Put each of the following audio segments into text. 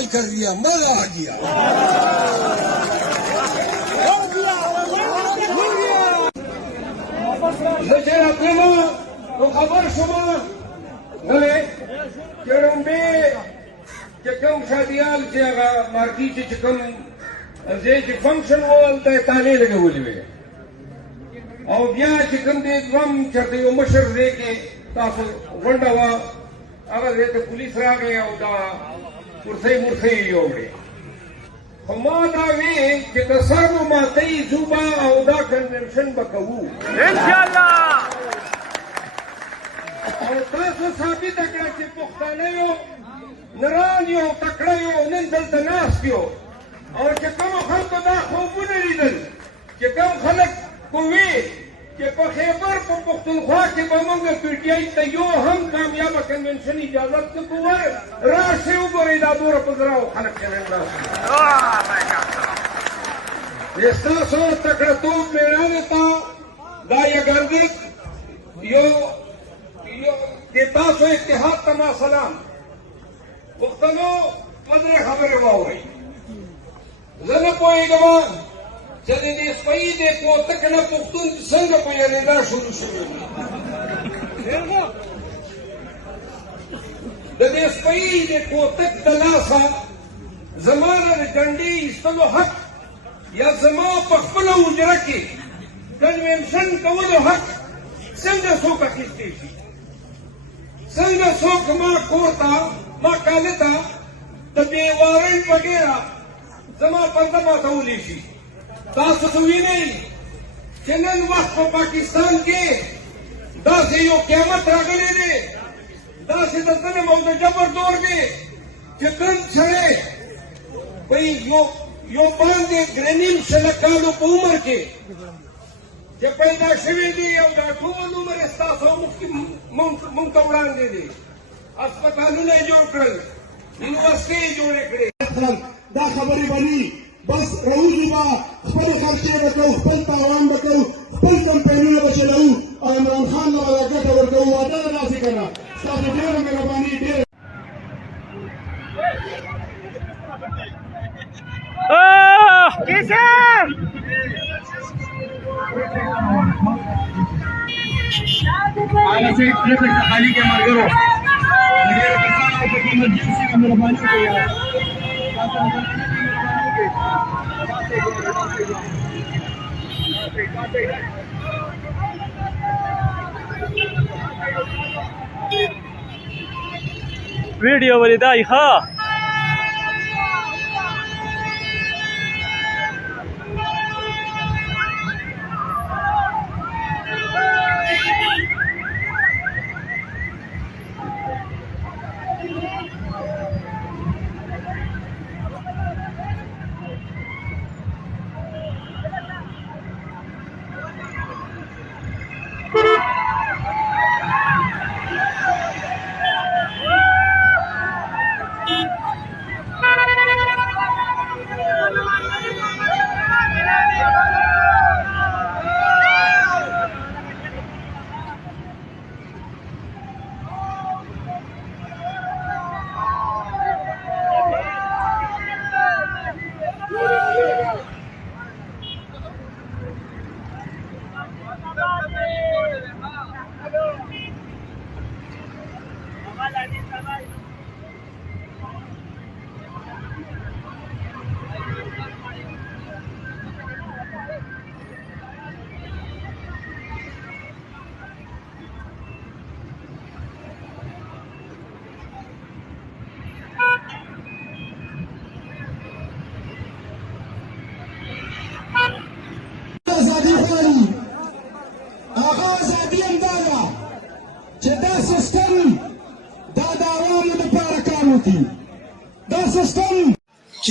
इस्तेमाल कर लिया, मजा आ गया। तो खबर शुमा गले चरम्बे चकम शादियाल चेगा मार्की चकम जे फंक्शन वोल ते ताने लगे हुए और बिया चकम दे ड्रम चरते वो मशर दे के तासो वंडवा अगर ये तो पुलिस रा गए और दा मुर्थे योगे हमारा वे कि तसर्व मातई जुबा और दा कन्वेंशन बकवू इंशाल्लाह और तاسو ثابت کړه چې پښتانه یو نران یو تکړه یو نن دلته ناست یو او چې کوم خلکو دا خوبونه لیدل چې کوم خلک کوي چې په خیبر په پښتونخوا کې به موږ پی ټی آی ته یو هم کامیابه کنونشن اجازت نه کوو راشئ وګورئ دا دوره په زراو خلک چې نن ناست دي ستاسو تکړهتوب مېړانې ته دا یګانګک یو कि तासो इत्तेहाद तमा सलाम पुख्तनो मदरे खबर वावई जन पोएगमा चले दे स्पई दे को तकना पुख्तुन संग पोयने दा शुरू दे स्पई दे को तक दलासा जमाना दे डंडी इस्तलो हक या जमा पखपला उजरा के कन्वेंशन कवलो हक संग सो का किस्ती संग सोख मां कोरता मां कालता तबे वारंट वगैरह जमा पंदमा तौली शी तासु सुविने चनन वक्त पाकिस्तान के दासे यो क़यामत रागले दे दासे दतन मौत जबर दौर दे चिकन छड़े भाई यो बांधे ग्रेनिम शलकालो को उम्र के जे पैदा शवी दी او دا ټول عمر استاسو مونږ ته وړاندې دي هسپتالونه جوړ کړل یونیورسيټي جوړې کړې دا خبرې بني بس روزي با خپل خرچې وکړو خپل تاوان وکړو خپل کمپاینونه وچلو او عمران خان له ګټه ورکړو واده راسي کنه تاسو ډېر مهرباني ډېر کیسر आला से ट्रैफिक खाली के मार करो अगर किसान हो तो इमरजेंसी में मेहरबानी करो यार वीडियो वाली दाई खा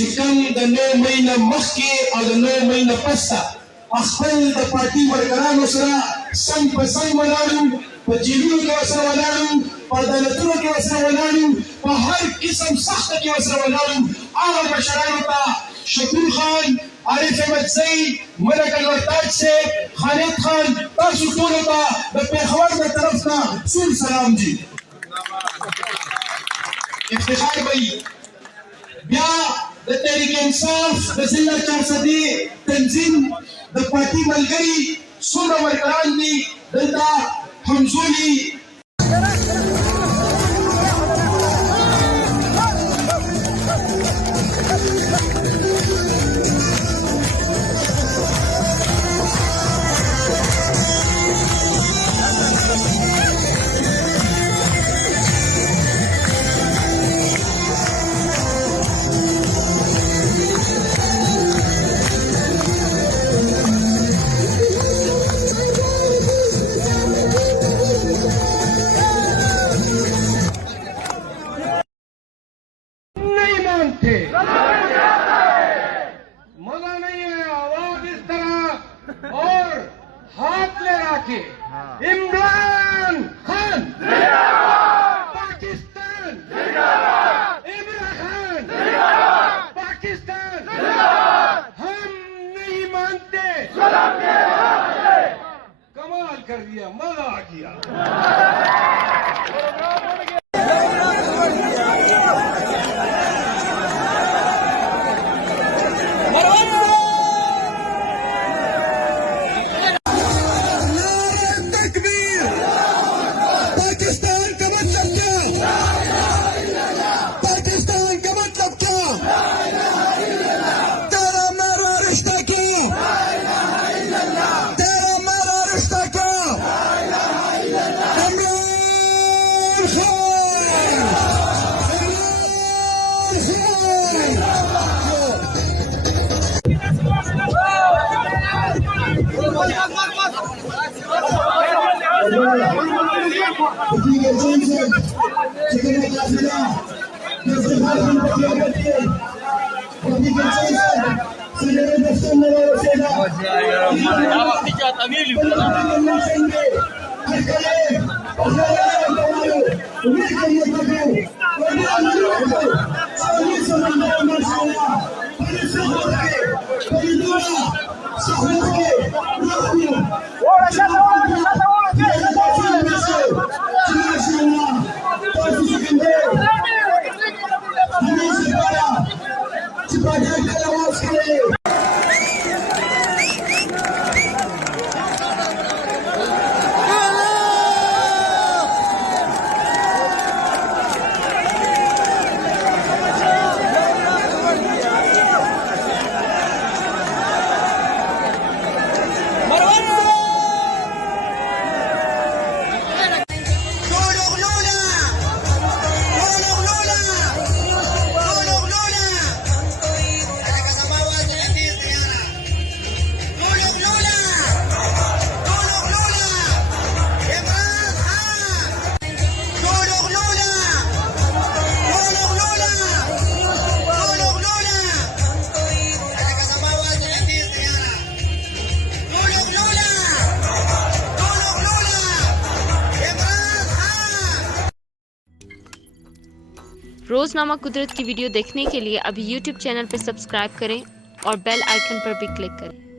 चिकन د 9 مهینه مخکې او د 9 مهینه پسته خپل د پارټي ورکرانو سره څنګ په څنګ ولاړو په جیلونو کې ورسره ولاړو په عدالتونو کې ورسره ولاړو په هر قسم سخته کې ورسره ولاړو هغه مشرانو ته شکور خان عارف احمد سید ملک الورتاج صاحب خالد خان تاسو ټولو ته د پېښور د طرف نه سور سلام دي افتخار به या د تحریک انصاف د ضلع چارسدي تنظیم د پارټي ملګري څومره ورکران دي دلته همزولي नहीं मानते, मजा नहीं है आवाज इस तरह और हाथ ले रखे इमरान खान पाकिस्तान, इमरान खान पाकिस्तान, हम नहीं मानते। कमाल कर दिया, मजा आ गया। रोज़नामा कुदरत की वीडियो देखने के लिए अभी YouTube चैनल पर सब्सक्राइब करें और बेल आइकन पर भी क्लिक करें।